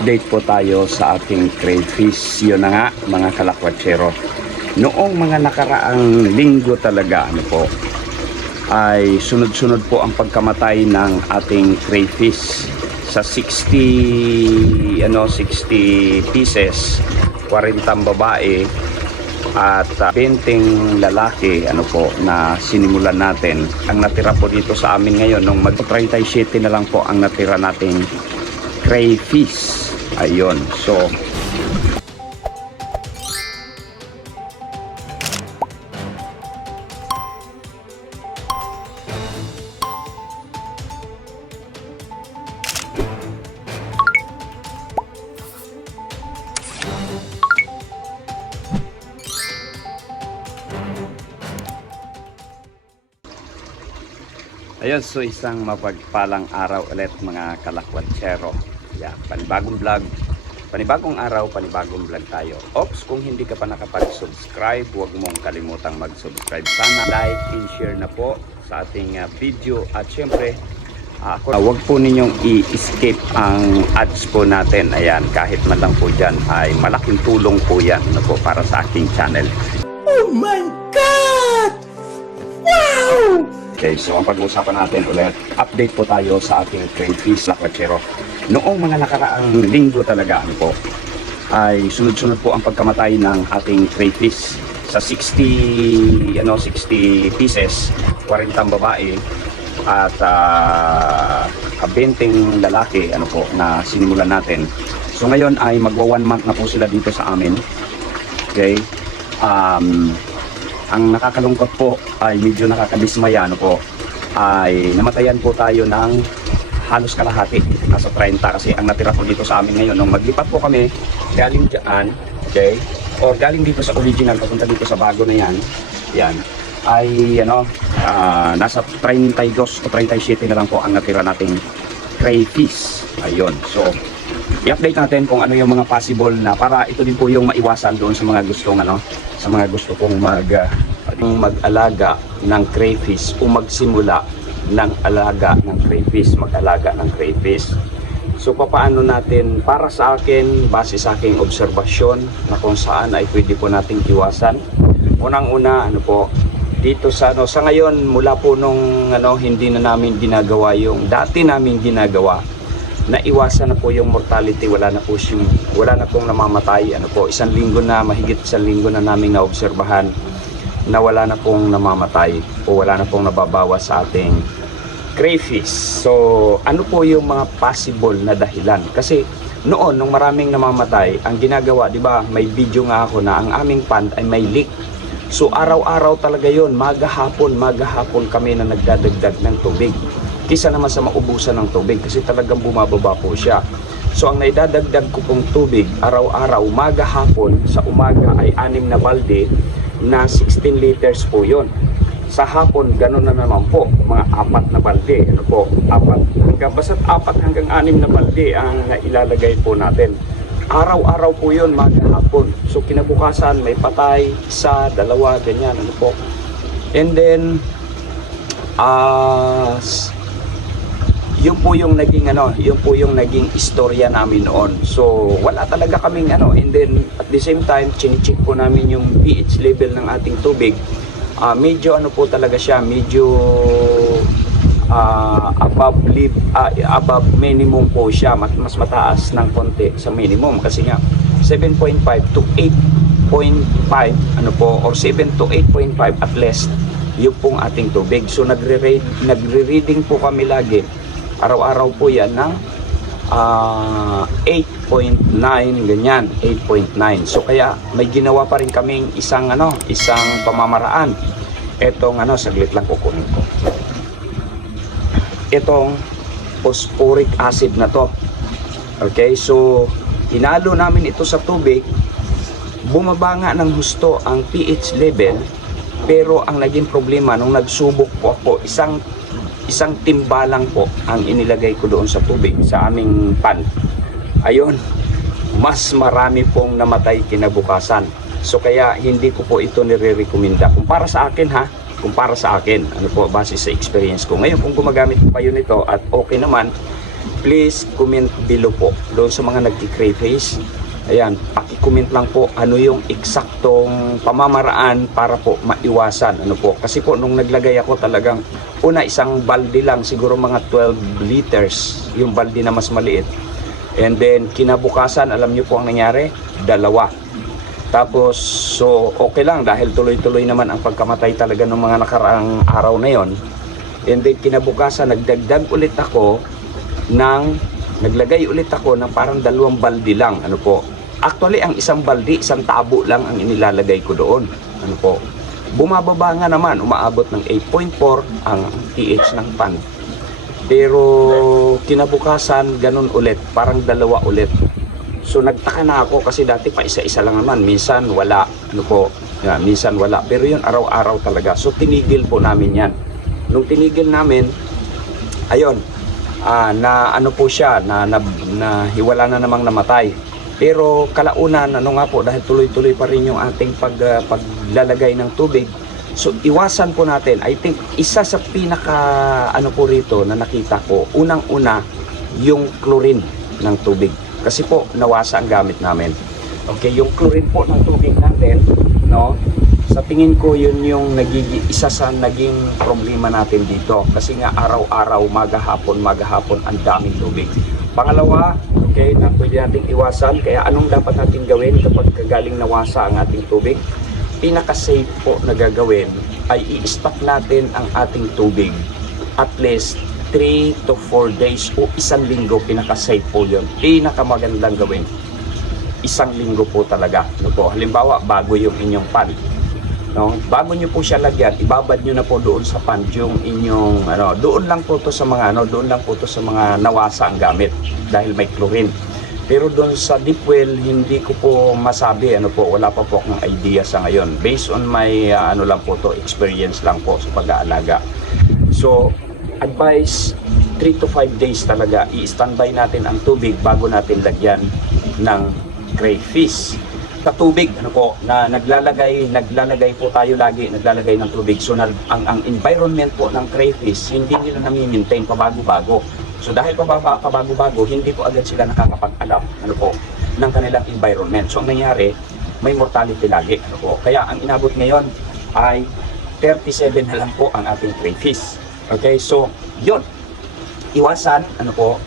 update po tayo sa ating crayfish. Yun na nga mga kalakwatsero. Noong mga nakaraang linggo talaga ay sunod-sunod po ang pagkamatay ng ating crayfish. Sa 60 pieces, 40 babae at 20 lalaki na sinimulan natin. Ang natira po dito sa amin ngayon nung mag-37 na lang po ang natira nating crayfish. Ayun, so ayun, so isang mapagpalang araw ulit mga kalakwatsero. Yeah, panibagong vlog, panibagong araw, panibagong vlog tayo. Ops, kung hindi ka pa nakapag-subscribe, huwag mong kalimutang mag-subscribe. Sana like and share na po sa ating video. At syempre, huwag po ninyong i-escape ang ads po natin. Ayan, kahit man lang po dyan ay malaking tulong po yan para sa aking channel. Oh my God! Wow! Okay, so ang pag-uusapan natin ulit, update po tayo sa ating crayfish, kalakwatsero. Noong mga nakaraang linggo talaga ay sunod-sunod po ang pagkamatay ng ating crayfish. Sa 60 pieces, 40 babae at 20 lalaki na sinimulan natin. So ngayon ay magwa 1 month na po sila dito sa amin. Okay? Ang nakakalungkot po ay medyo nakakadismaya ay namatayan po tayo ng halos kalahati, nasa 30, kasi ang natira po dito sa amin ngayon nung maglipat po kami galing dyan, okay, or galing dito sa original papunta dito sa bago na yan ay nasa 32 o 37 na lang po ang natira nating crayfish. Ayun, so i-update natin kung ano yung mga possible na para ito din po yung maiwasan doon sa mga gustong sa mga gusto kong mag-alaga ng crayfish o magsimula ng alaga ng crayfish, mag-alaga ng crayfish. So paano natin, para sa akin, base sa aking obserbasyon na kung saan ay pwede po nating iwasan. Unang-una dito sa ngayon, mula po nung hindi na namin ginagawa yung dati namin ginagawa, na iwasan na po yung mortality, wala na pong namamatay. Isang linggo na, mahigit isang linggo na namin naobserbahan na wala na pong namamatay o wala na pong nababawas sa ating crayfish. So ano po yung mga possible na dahilan? Kasi noon nung maraming namamatay, ang ginagawa, di ba, may video nga ako na ang aming pond ay may leak. So araw-araw talaga yon, maghapon kami na nagdadagdag ng tubig. Kisa naman sa maubusan ng tubig kasi talagang bumababa po siya. So ang naidadagdag ko pong tubig araw-araw, maghapon, sa umaga ay 6 na balde na 16 liters po yon. Sa hapon, gano'n na naman po, mga 4 na balde. 4 hanggang 6 na balde ang nailalagay po natin. Araw-araw po yun, maghapon. So kinabukasan, may patay, 1, 2, ganyan. And then, yun po yung naging istorya namin noon. So wala talaga kaming and then at the same time chine-check po namin yung pH level ng ating tubig. Medyo po talaga siya, medyo above minimum po siya, mas mataas ng konti sa minimum kasi nga 7.5 to 8.5 or 7 to 8.5 at least yung pong ating tubig. So nagre-reading po kami lagi. Araw-araw po yan ng 8.9 ganyan, 8.9. So kaya may ginawa pa rin kaming isang pamamaraan. Etong saglit lang kukunin ko. Itong phosphoric acid na to. Okay, so hinalo namin ito sa tubig. Bumaba nga ng husto ang pH level, pero ang naging problema nung nagsubok po ako, isang timba lang po ang inilagay ko doon sa tubig sa aming pan. Ayun, mas marami pong namatay kinabukasan. So kaya hindi ko po ito nire-recommenda. Kung para sa akin kung para sa akin, base sa experience ko. Ngayon kung gumagamit pa yun ito at okay naman, please comment below po doon sa mga nagki-crayfish. Ayan, paki-comment lang po ano yung eksaktong pamamaraan para po maiwasan. Ano po? Kasi po nung naglagay ako talagang una isang balde lang, siguro mga 12 liters, yung balde na mas maliit. And then kinabukasan, alam niyo po ang nangyari? Dalawa. Tapos, so okay lang dahil tuloy-tuloy naman ang pagkamatay talaga ng mga nakaraang araw na yon. And then kinabukasan, naglagay ulit ako ng parang 2 balde lang. Ano po? Actually, ang isang balde, isang tabo lang ang inilalagay ko doon. Ano po? Bumababa nga naman, umaabot ng 8.4 ang pH ng pan. Pero kinabukasan, ganun ulit, parang 2 ulit. So nagtaka na ako kasi dati pa isa-isa lang naman, minsan wala, ano po, minsan wala. Pero yun araw-araw talaga. So tinigil po namin yan. Nung tinigil namin, ayun, na ano po siya, na hiwala na namang namatay. Pero kalaunan, ano nga po, dahil tuloy-tuloy pa rin yung ating paglalagay ng tubig. So iwasan po natin, I think isa sa pinaka ano po rito na nakita ko, unang-una yung chlorine ng tubig. Kasi po nawasa ang gamit namin. Okay, yung chlorine po ng tubig natin, no? Sa tingin ko yun yung isa sa naging problema natin dito. Kasi nga araw-araw, maghapon ang daming tubig. Pangalawa, okay, na pwede nating iwasan. Kaya anong dapat natin gawin kapag galing nawasa ang ating tubig? Pinaka-safe po na gagawin ay i-stock natin ang ating tubig at least 3 to 4 days o 1 linggo. Pinaka-safe po yun. Pinakamagandang gawin. 1 linggo po talaga. No po? Halimbawa, bago yung inyong pan. No? Bago nyo po siya lagyan, ibabad nyo na po doon sa pan yung inyong, doon lang po to sa mga, nawasa ang gamit dahil may chlorine. Pero doon sa deep well, hindi ko po masabi, wala pa po akong idea sa ngayon. Based on my, lang po to, experience lang po sa pag-aalaga. So, advice, 3 to 5 days talaga, i-standby natin ang tubig bago natin lagyan ng crayfish. Katubig, na naglalagay po tayo lagi, naglalagay ng tubig. So, ang environment po ng crayfish, hindi nila nami-maintain pabago-bago. So dahil pabago-bago, hindi po agad sila nakakapag-alam ng kanilang environment. So ang nangyari, may mortality lagi. Kaya ang inabot ngayon ay 37 na lang po ang ating crayfish. Okay, so yun. Iwasan,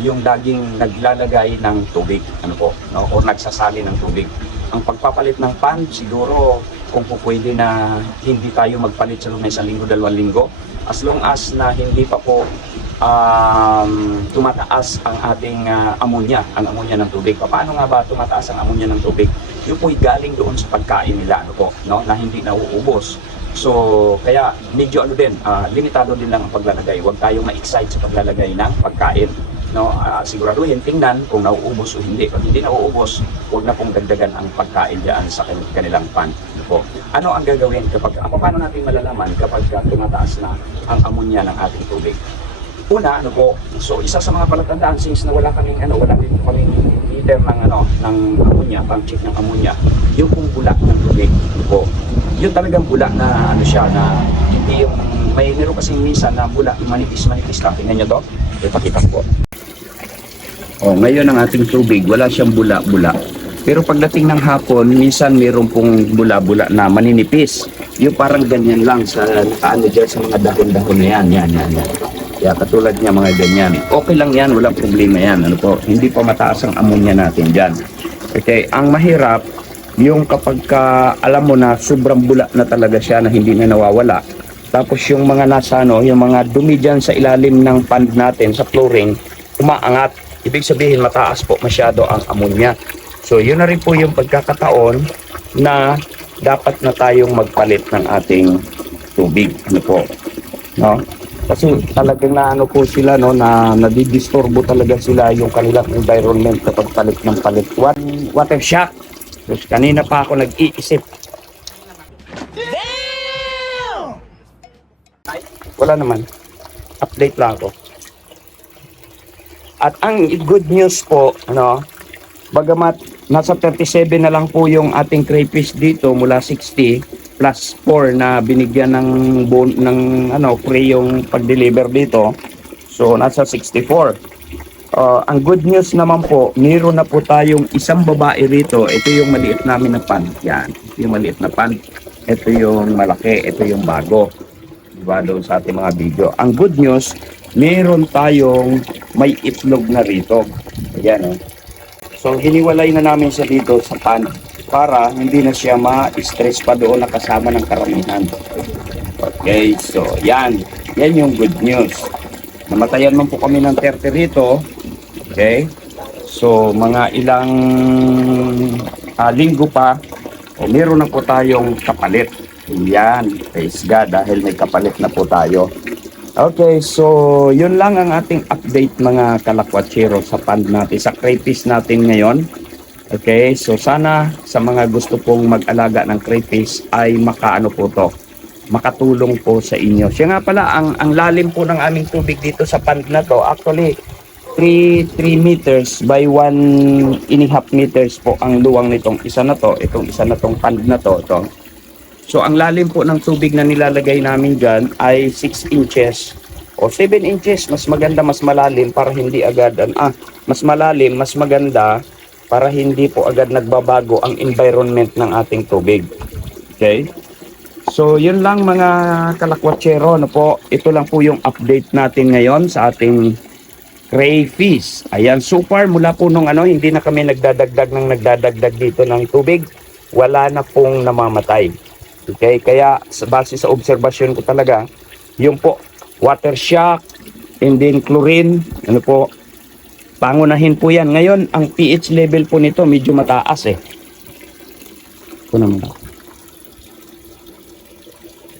yung laging naglalagay ng tubig, o nagsasali ng tubig. Ang pagpapalit ng pan, siguro kung po pwede na hindi tayo magpalit sa loob ng 1 linggo, 2 linggo. As long as na hindi pa po tumataas ang ating ammonia, ang ammonia ng tubig. Paano nga ba tumataas ang ammonia ng tubig? Yung po'y galing doon sa pagkain nila, na hindi nauubos. So, kaya medyo limitado din lang ang paglalagay. Huwag tayong ma-excite sa paglalagay ng pagkain. Siguraduhin, tingnan kung nauubos o hindi. Kung hindi nauubos, huwag na pong dagdagan ang pagkain diyan sa kanilang pan. Ano ang gagawin paano natin malalaman kapag tumataas na ang ammonia ng ating tubig? Una, so isa sa mga palatandaan, since na wala kaming meter ng ammonia, pang-check ng ammonia, yung pong bula ng tubig. Yung talagang bula na siya, na hindi yung meron kasing minsan na bula, manipis lang. Tingnan nyo to, ipakita ko. Ngayon ang ating tubig, wala siyang bula-bula. Pero pagdating ng hapon, minsan meron pong bula-bula na maninipis. Yung parang ganyan lang sa dyan sa mga dahon-dahon na yan. Kaya katulad niya mga ganyan. Okay lang yan, walang problema yan. Hindi pa mataas ang ammonia natin dyan. Okay, ang mahirap, yung kapag alam mo na sobrang bula na talaga siya na hindi na nawawala. Tapos yung mga nasa yung mga dumi dyan sa ilalim ng pan natin, sa flooring, umaangat. Ibig sabihin mataas po masyado ang ammonia. So yun na rin po yung pagkakataon na dapat na tayong magpalit ng ating tubig. No? Kasi talagang po sila, na nadidisturbo talaga sila yung kanilang environment kapag palit ng palit. Water shock. Tapos kanina pa ako nag-iisip. Damn! Wala naman. Update lang ako. At ang good news po, bagamat nasa 37 na lang po yung ating crayfish dito mula 60 plus 4 na binigyan ng free yung pag-deliver dito. So nasa 64. Ang good news naman po, meron na po tayong isang babae rito. Ito yung maliit namin na pan. Yan, ito yung maliit na pan. Ito yung malaki, ito yung bago. Diba doon sa ating mga video. Ang good news, meron tayong may itlog na rito. Ayan, oh. So, hiniwalay na namin siya dito sa pan para hindi na siya ma-stress pa doon na kasama ng karamihan. Okay, so yan. Yan yung good news. Namatayan man po kami ng 30 rito. Okay? So, mga ilang linggo pa, meron na po tayong kapalit. Yan. Praise God dahil may kapalit na po tayo. Okay, so yun lang ang ating update mga kalakwatsero sa pond natin, sa crayfish natin ngayon. Okay, so sana sa mga gusto pong mag-alaga ng crayfish ay makaano po to, makatulong po sa inyo. Siya nga pala, ang lalim po ng aming tubig dito sa pond na to, actually 3 meters by 1.5 meters po ang luwang nitong isa na to, itong isa na tong pond na to, ito. So ang lalim po ng tubig na nilalagay namin dyan ay 6 inches o 7 inches, mas maganda, mas malalim para hindi agad, mas malalim, mas maganda para hindi po agad nagbabago ang environment ng ating tubig. Okay? So yun lang mga kalakwatsero, no po, ito lang po yung update natin ngayon sa ating crayfish. Ayan, so far mula po nung hindi na kami nagdadagdag dito ng tubig, wala na pong namamatay. Okay, kaya sa base sa obserbasyon ko talaga, yung po water shock and then chlorine, ano po, pangunahin po yan. Ngayon, ang pH level po nito medyo mataas eh. Ito naman.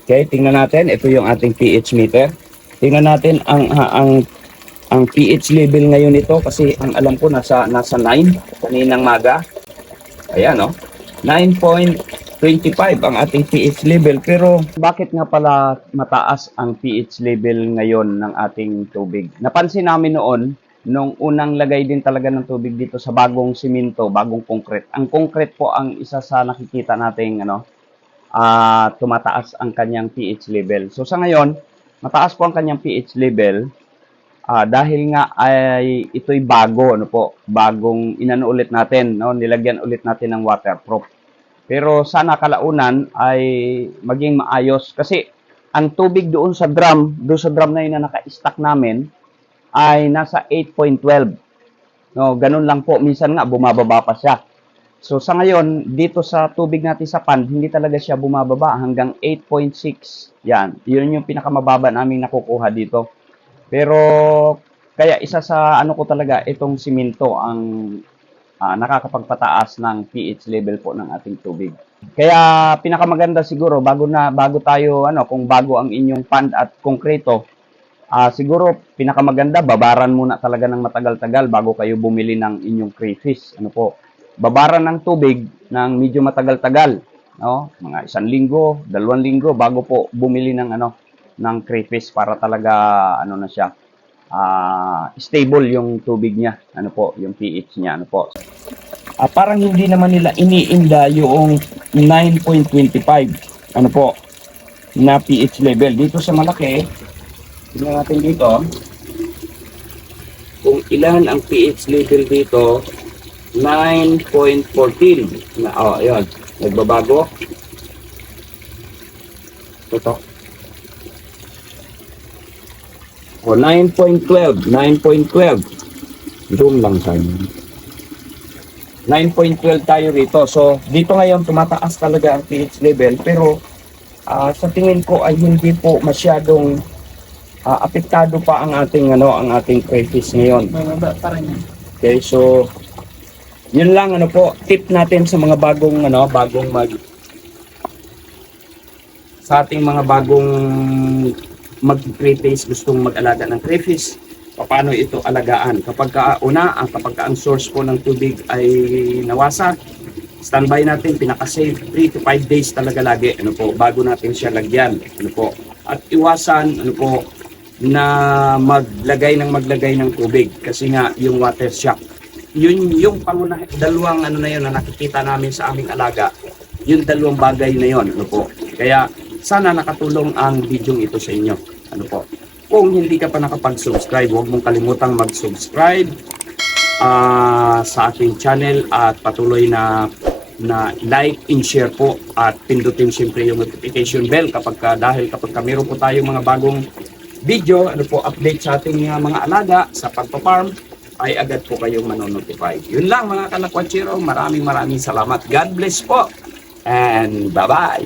Okay, tingnan natin, ito yung ating pH meter. Tingnan natin ang pH level ngayon nito kasi ang alam ko nasa 9 kaninang maga. Ayan, no? 9.25 ang ating pH level. Pero bakit nga pala mataas ang pH level ngayon ng ating tubig? Napansin namin noon nung unang lagay din talaga ng tubig dito sa bagong simento, bagong concrete. Ang concrete po ang isa sa nakikita nating tumataas ang kanyang pH level. So sa ngayon, mataas po ang kanyang pH level. Dahil nga ay ito'y bago, bagong inano ulit natin, nilagyan ulit natin ng waterproof. Pero sana kalaunan ay maging maayos kasi ang tubig doon sa drum na yun na naka-stack namin ay nasa 8.12. No, ganun lang po, minsan nga bumababa pa siya. So sa ngayon, dito sa tubig natin sa pond, hindi talaga siya bumababa hanggang 8.6. Yan, yun yung pinakamababa naming nakukuha dito. Pero kaya isa sa ko talaga itong simento ang nakakapagpataas ng pH level po ng ating tubig. Kaya pinakamaganda siguro bago tayo kung bago ang inyong pond at konkreto, siguro pinakamaganda babaran muna talaga ng matagal-tagal bago kayo bumili ng inyong crayfish. Babaran ng tubig ng medyo matagal-tagal, mga 1 linggo, 2 linggo bago po bumili ng ng crayfish para talaga na siya stable yung tubig niya, yung pH niya, parang hindi naman nila iniinda yung 9.25 na pH level dito sa malaki. Tingnan natin dito kung ilan ang pH level dito. 9.14 na, ayun, nagbabago ito. 9.12 zoom lang tayo. 9.12 tayo rito. So dito ngayon tumataas talaga ang pH level, pero sa tingin ko ay hindi po masyadong apektado pa ang ating crayfish ngayon. Okay, so yun lang tip natin sa mga bagong sa ating mga bagong mag-crayfish, gustong mag-alaga ng crayfish, paano ito alagaan. Kapag ang source po ng tubig ay nawasa, standby natin, pinaka-safe 3 to 5 days talaga lagi bago natin siya lagyan. At iwasan na maglagay ng tubig kasi nga yung water shock. Yun yung dalawang na yun na nakikita namin sa aming alaga, yung dalawang bagay na yun. Kaya sana nakatulong ang video ito sa inyo. kung hindi ka pa nakapag-subscribe, huwag mong kalimutang mag-subscribe sa aking channel at patuloy na like and share po at pindutin siyempre yung notification bell dahil kapag meron po tayong mga bagong video, update sa ating mga alaga sa pagpa-farm, ay agad po kayong manonotify. Yun lang mga kalakwatsero, maraming salamat. God bless po and bye-bye!